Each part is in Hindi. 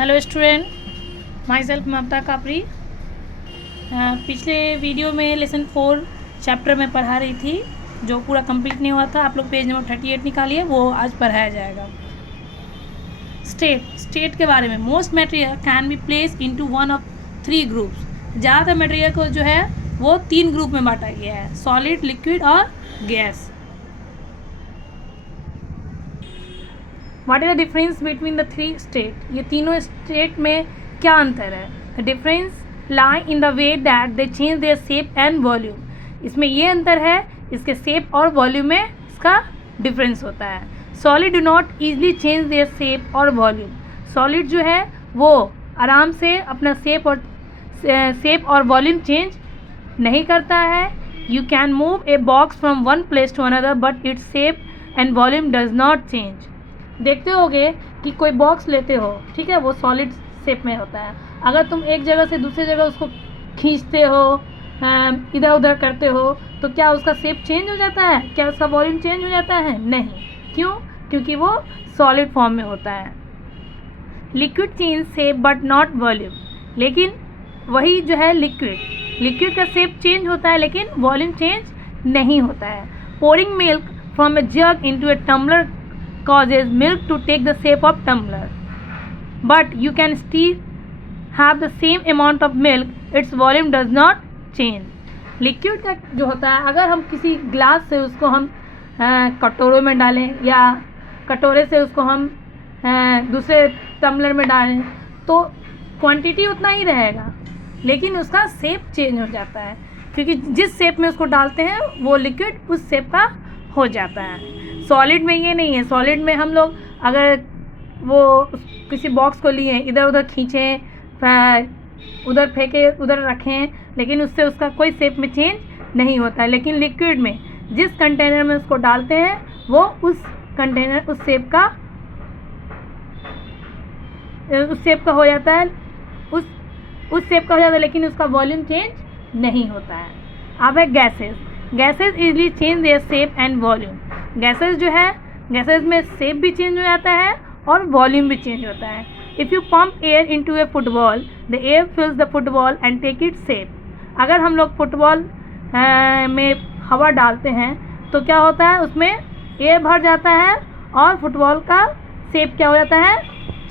हेलो स्टूडेंट, माई सेल्फ ममता कापरी। पिछले वीडियो में लेसन 4 चैप्टर में पढ़ा रही थी, जो पूरा कंप्लीट नहीं हुआ था। आप लोग पेज नंबर 38 निकालिए, वो आज पढ़ाया जाएगा। स्टेट के बारे में, most material can be place into one of 3 groups. ज़्यादातर मटेरियल को जो है वो 3 ग्रुप में बांटा गया है, सॉलिड, लिक्विड और gas. What is the difference between the 3 state? ये तीनों स्टेट में क्या अंतर है? The difference lie in the way that they change their shape and volume. इसमें ये अंतर है, इसके शेप और वॉल्यूम में इसका डिफरेंस होता है। Solid do not easily change their shape और वॉल्यूम। सॉलिड जो है वो आराम से अपना शेप और वॉल्यूम चेंज नहीं करता है। You can move a box from one place to another but it's shape and volume does not change. देखते होगे कि कोई बॉक्स लेते हो, ठीक है, वो सॉलिड शेप में होता है। अगर तुम एक जगह से दूसरी जगह उसको खींचते हो, इधर उधर करते हो, तो क्या उसका शेप चेंज हो जाता है? क्या उसका वॉल्यूम चेंज हो जाता है? नहीं। क्यों? क्योंकि वो सॉलिड फॉर्म में होता है। Liquid change shape but not volume. लेकिन वही जो है लिक्विड का शेप चेंज होता है लेकिन वॉल्यूम चेंज नहीं होता है। Pouring milk from a jug into a tumbler causes milk to take the shape of tumbler, but you can still have the same amount of milk, its volume does not change। Liquid का जो होता है, अगर हम किसी ग्लास से उसको हम कटोरों में डालें या कटोरे से उसको हम दूसरे टम्बलर में डालें तो क्वांटिटी उतना ही रहेगा, लेकिन उसका शेप चेंज हो जाता है, क्योंकि जिस शेप में उसको डालते हैं वो लिक्विड उस शेप का हो जाता है। सॉलिड में ये नहीं है। सॉलिड में हम लोग अगर वो किसी बॉक्स को लिए, इधर उधर खींचें, उधर फेंके, उधर रखें, लेकिन उससे उसका कोई शेप में चेंज नहीं होता है। लेकिन लिक्विड में जिस कंटेनर में उसको डालते हैं वो उस कंटेनर उस शेप का हो जाता है, उस शेप का हो जाता है, लेकिन उसका वॉल्यूम चेंज नहीं होता है। अब है gases easily change their shape and volume. Gases में शेप भी चेंज हो जाता है और वॉल्यूम भी चेंज होता है। If you pump air into a football, the air fills the football and take it shape. अगर हम लोग फुटबॉल में हवा डालते हैं तो क्या होता है, उसमें एयर भर जाता है और फुटबॉल का शेप क्या हो जाता है,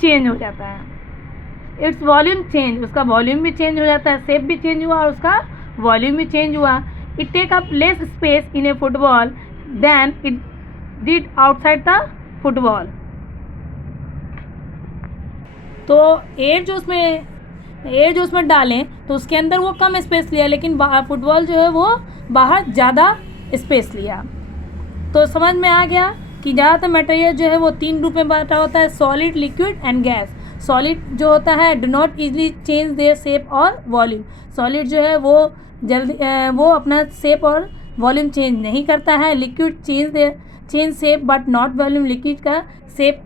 चेंज हो जाता है। इट्स वॉल्यूम चेंज, उसका वॉल्यूम भी चेंज हो जाता है, शेप भी चेंज हुआ और उसका वॉल्यूम भी चेंज हुआ। It take up less space in a football then it did outside the football. तो एयर जो उसमें डालें तो उसके अंदर वो कम स्पेस लिया, लेकिन फुटबॉल जो है वो बाहर ज़्यादा स्पेस लिया। तो समझ में आ गया कि ज़्यादातर मटेरियल जो है वो 3 ग्रुप में बांटा होता है, solid, liquid and gas. Solid जो होता है do not easily change their shape और वॉल्यूम। सॉलिड जो है वो वो अपना शेप और वॉल्यूम चेंज नहीं करता है। Liquid change shape but not volume. Liquid का शेप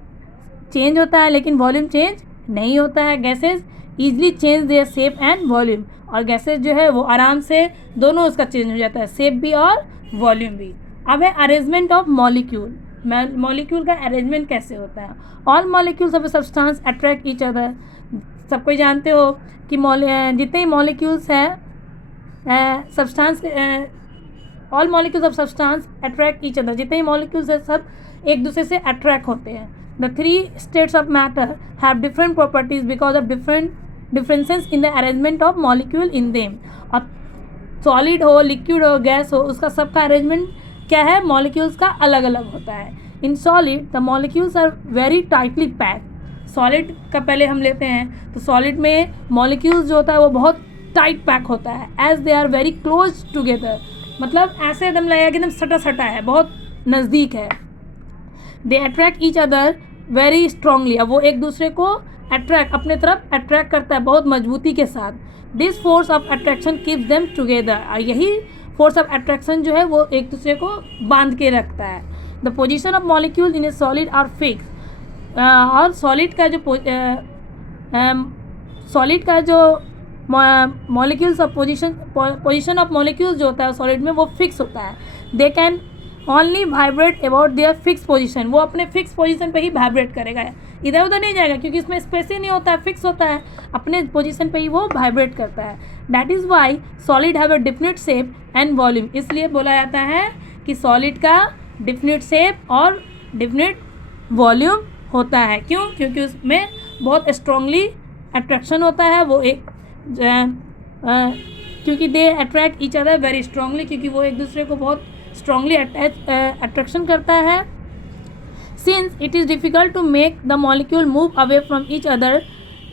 चेंज होता है लेकिन वॉल्यूम चेंज नहीं होता है। Gases easily change their shape and volume. और गैसेज जो है वो आराम से दोनों उसका चेंज हो जाता है, शेप भी और वॉल्यूम भी। अब है अरेंजमेंट ऑफ मॉलिक्यूल। मॉलिक्यूल का अरेंजमेंट कैसे होता है? All molecules of a substance attract each other. सब कोई जानते हो कि जितने ही मॉलिक्यूल्स हैं substance, all molecules of substance attract each other. जितने ही मॉलिक्यूल्स हैं सब एक दूसरे से अट्रैक्ट होते हैं। The 3 states of matter have different properties because of differences in the arrangement of molecule in them. और सॉलिड हो, लिक्विड हो, गैस हो, उसका सबका अरेंजमेंट क्या है, मॉलिक्यूल्स का अलग अलग होता है। In solid the molecules are very tightly packed. Solid का पहले हम लेते हैं तो सॉलिड में मॉलिक्यूल्स जो होता है वो बहुत टाइट पैक होता है, as they are very close together. मतलब ऐसे एकदम लगेगा कि एकदम सटा सटा है, बहुत नज़दीक है। They attract each other very strongly. अब वो एक दूसरे को अपने तरफ अट्रैक्ट करता है बहुत मजबूती के साथ। This force of attraction keeps them together. और यही फोर्स ऑफ अट्रैक्शन जो है वो एक दूसरे को बांध के रखता है। The position of molecule in a solid are fix. और सॉलिड का जो molecules of position of molecules जो होता है सॉलिड में वो फिक्स होता है। They can only vibrate about their fix position, वो अपने फिक्स पोजिशन पे ही वाइब्रेट करेगा, इधर उधर नहीं जाएगा, क्योंकि इसमें स्पेस ही नहीं होता है, फिक्स होता है, अपने पोजीशन पे ही वो वाइब्रेट करता है। That is Y solid have a definite shape and volume, इसलिए बोला जाता है कि सॉलिड का डिफिनिट शेप और डिफिनिट वॉल्यूम होता है। क्यों? क्योंकि उसमें बहुत स्ट्रांगली अट्रैक्शन होता है, वो एक क्योंकि they attract each other very strongly, क्योंकि वो एक दूसरे को बहुत स्ट्रांगली अट्रैक्शन करता है। Since it is difficult to make the molecule move away from each other,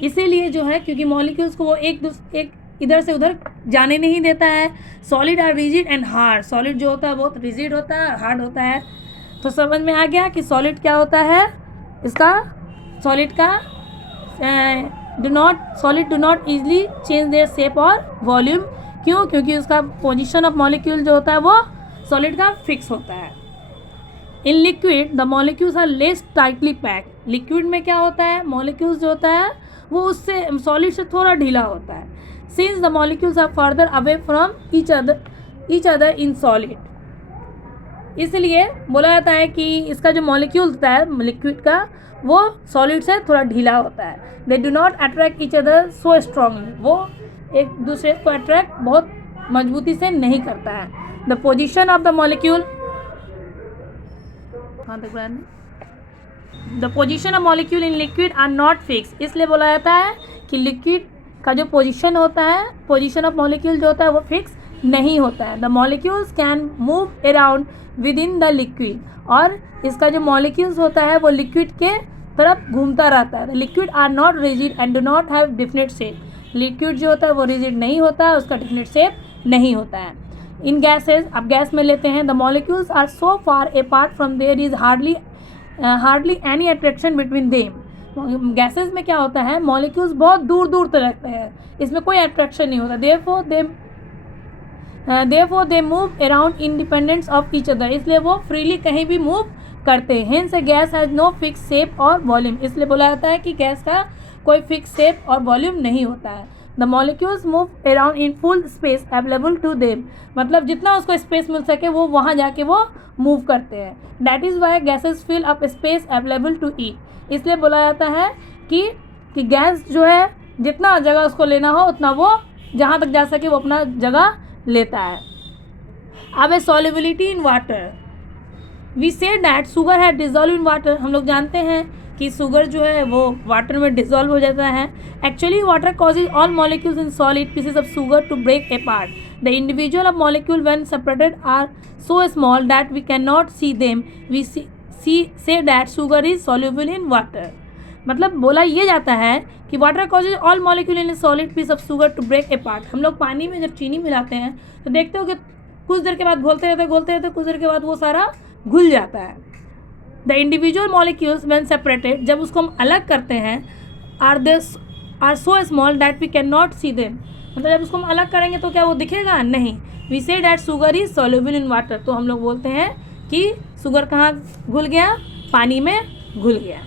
इसीलिए जो है क्योंकि मॉलिक्यूल्स को वो एक इधर से उधर जाने नहीं देता है। Solid are rigid and hard, solid जो होता है बहुत रिजिड होता है, हार्ड होता है। तो समझ में आ गया कि सॉलिड क्या होता है, इसका सॉलिड का solid do not easily change their shape और वॉल्यूम। क्यों? क्योंकि उसका पोजिशन ऑफ मॉलिक्यूल जो होता है वो सॉलिड का फिक्स होता है। In liquid the molecules are less tightly pack, liquid में क्या होता है, मॉलिक्यूल्स जो होता है वो उससे सॉलिड से थोड़ा ढीला होता है। Since the molecules are further away from each other in solid, इसलिए बोला जाता है कि इसका जो मॉलिक्यूल होता है लिक्विड का वो सॉलिड से थोड़ा ढीला होता है। They do not attract each other so strongly, वो एक दूसरे को अट्रैक्ट बहुत मजबूती से नहीं करता है। The position of the molecule, the position of molecule in liquid are not fix, इसलिए बोला जाता है कि लिक्विड का जो पोजिशन होता है, पोजिशन ऑफ मॉलिक्यूल जो होता है वो फिक्स नहीं होता है। The molecules can move around with in the liquid, और इसका जो मॉलिक्यूल्स होता है वो लिक्विड के तरफ घूमता रहता है। Liquid are not rigid and do not have definite shape, liquid जो होता है वो रिजिड नहीं होता है, उसका डिफिनिट शेप नहीं होता है। इन गैसेज, अब गैस में लेते हैं, the molecules are so far apart from there is hardly any attraction between them. Gases में क्या होता है, मॉलिक्यूल्स बहुत दूर दूर तक रहते हैं, इसमें कोई अट्रैक्शन नहीं होता। therefore they move around independent of each other, इसलिए वो फ्रीली कहीं भी मूव करते हैं। hence a gas has no fixed shape और वॉल्यूम, इसलिए बोला जाता है कि गैस का कोई फिक्स शेप और वॉल्यूम नहीं होता है। The molecules move around in full space available to them, मतलब जितना उसको स्पेस मिल सके वो वहाँ जाके वो मूव करते हैं। That is why gases fill up space available to it, इसलिए बोला जाता है कि गैस जो है जितना जगह उसको लेना हो उतना वो जहाँ तक जा सके वो अपना जगह लेता है। अब है solubility in water, we say that sugar है डिजॉल्व इन वाटर, हम लोग जानते हैं कि शुगर जो है वो वाटर में डिजॉल्व हो जाता है। Actually water causes all molecules in solid pieces of sugar to break apart, the individual of molecule when separated are so small that we can not see them, we say that sugar is soluble in water. मतलब बोला ये जाता है कि water causes all molecule in solid piece of sugar to break apart. हम लोग पानी में जब चीनी मिलाते हैं तो देखते हो कि कुछ देर के बाद घोलते रहते कुछ देर के बाद वो सारा घुल जाता है। The individual molecules when separated, जब उसको हम अलग करते हैं, are so small that we can not see them, मतलब जब उसको हम अलग करेंगे तो क्या वो दिखेगा? नहीं। We say that sugar is soluble in water, तो हम लोग बोलते हैं कि शुगर कहाँ घुल गया? पानी में घुल गया।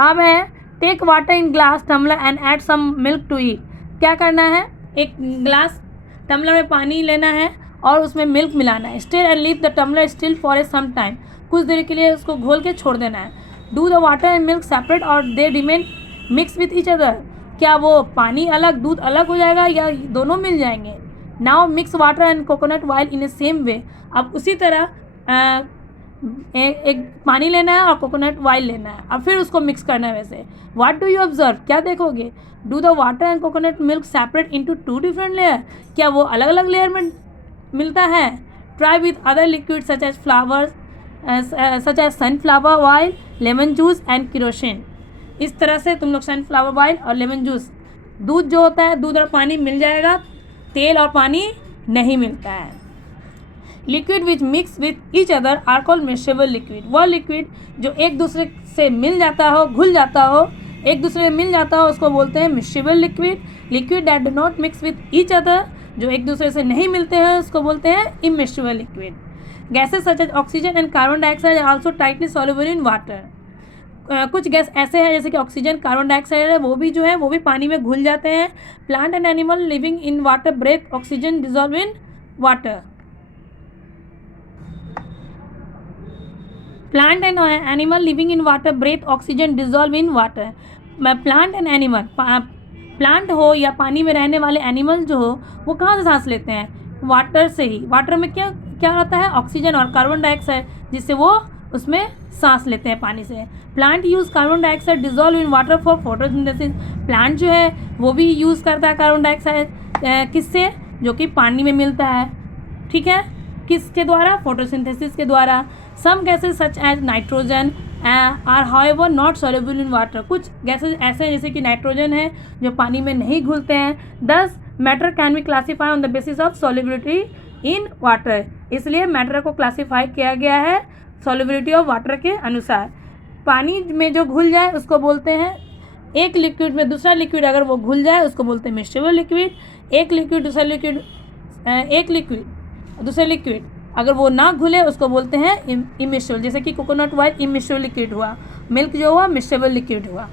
अब है take water in glass tumbler and add some milk to it. क्या करना है? एक ग्लास टम्बलर में पानी लेना है और उसमें मिल्क मिलाना है। Stir and leave the tumbler still for a some time, कुछ देर के लिए उसको घोल के छोड़ देना है। Do the water and milk separate और they remain mix with each other, क्या वो पानी अलग दूध अलग हो जाएगा या दोनों मिल जाएंगे? Now mix water and coconut oil in A same way, अब उसी तरह एक पानी लेना है और कोकोनट ऑयल लेना है, अब फिर उसको मिक्स करना है। वैसे व्हाट डू यू ऑब्जर्व, क्या देखोगे? Do the water and coconut milk separate into two different layer, क्या वो अलग अलग लेयर में मिलता है? Try with other liquid such as flowers such as sunflower oil, lemon juice and kerosene. इस तरह से तुम लोग सनफ्लावर ऑयल और लेमन जूस, दूध जो होता है दूध और पानी मिल जाएगा, तेल और पानी नहीं मिलता है। Liquid which mix with each other are called miscible liquid, वह लिक्विड जो एक दूसरे से मिल जाता हो, घुल जाता हो, एक दूसरे में मिल जाता हो, उसको बोलते हैं miscible liquid. Liquid that do not mix with each other, जो एक दूसरे से नहीं मिलते हैं, उसको बोलते हैं immiscible liquid. Gases such as oxygen and carbon dioxide are also slightly soluble in water, कुछ गैस ऐसे हैं जैसे कि ऑक्सीजन, कार्बन डाइऑक्साइड है, वो भी जो है वो भी पानी में घुल जाते हैं. Plant and animal living in water breathe oxygen dissolve in water. Plant and animal living in water breathe oxygen dissolve in water. Plant and animal, plant हो या पानी में रहने वाले एनिमल जो हो वो कहाँ से सांस लेते हैं? वाटर से ही. वाटर में क्या क्या रहता है? ऑक्सीजन और कार्बन डाइऑक्साइड, जिससे वो उसमें सांस लेते हैं पानी से. Plant use carbon dioxide dissolve in water for photosynthesis. Plant जो है वो भी यूज़ करता है कार्बन डाइऑक्साइड किससे? जो कि पानी में मिलता है. ठीक है, किसके द्वारा? फोटोसिंथेसिस के द्वारा. Some gases such as nitrogen are however not soluble in water. कुछ गैसेज ऐसे हैं जैसे कि नाइट्रोजन है जो पानी में नहीं घुलते हैं. दस matter can be classify on the basis of solubility in water. इसलिए मैटर को क्लासीफाई किया गया है सॉल्युबिलिटी ऑफ वाटर के अनुसार. पानी में जो घुल जाए उसको बोलते हैं, एक लिक्विड में दूसरा लिक्विड अगर वो घुल जाए उसको बोलते हैं मिक्सचेबल लिक्विड. एक लिक्विड दूसरा लिक्विड अगर वो ना घुले उसको बोलते हैं इमिक्सचेबल. जैसे कि कोकोनट ऑयल इमिक्सचेबल लिक्विड हुआ, मिल्क जो हुआ मिक्सचेबल लिक्विड हुआ.